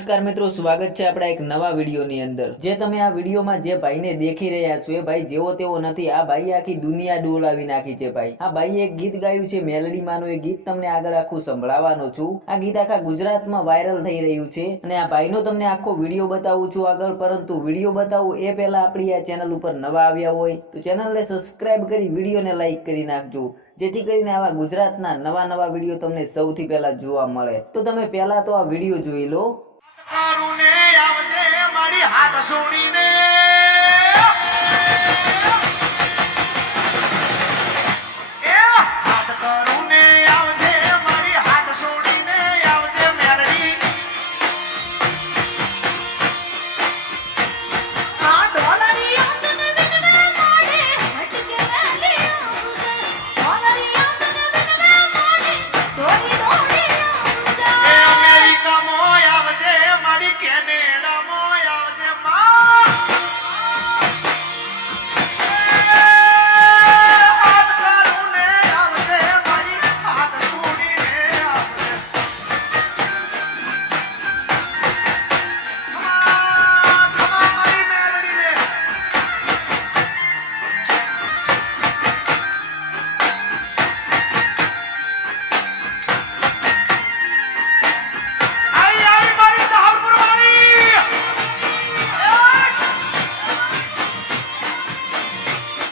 નમસ્કાર મિત્રો, સ્વાગત છે આપણા એક નવા વિડીયોની અંદર। જે તમે આ વિડીયોમાં જે ભાઈને દેખી રહ્યા છો એ ભાઈ જેવો તેવો નથી। આ ભાઈ આખી દુનિયા ડોલાવી નાખી છે ભાઈ। આ ભાઈએ એક ગીત ગાયું છે મેલડી માનું, એ ગીત તમને આગળ આખું સંભળાવવાનો છું। આ ગીત આખા ગુજરાતમાં વાયરલ થઈ રહ્યું છે અને આ ભાઈનો તમને આખો વિડીયો બતાવું છું આગળ। પરંતુ વિડીયો બતાવું એ પહેલા આપણી આ ચેનલ ઉપર નવા આવ્યા હોય તો ચેનલને સબસ્ક્રાઇબ કરી વિડીયોને લાઈક કરી નાખજો, જેથી કરીને આવા ગુજરાતના નવા વિડીયો તમને સૌથી પહેલા જોવા મળે। તો તમે પહેલા તો આ વિડીયો જોઈ લો। કરુણે આવજે મારી હાથ સુણીને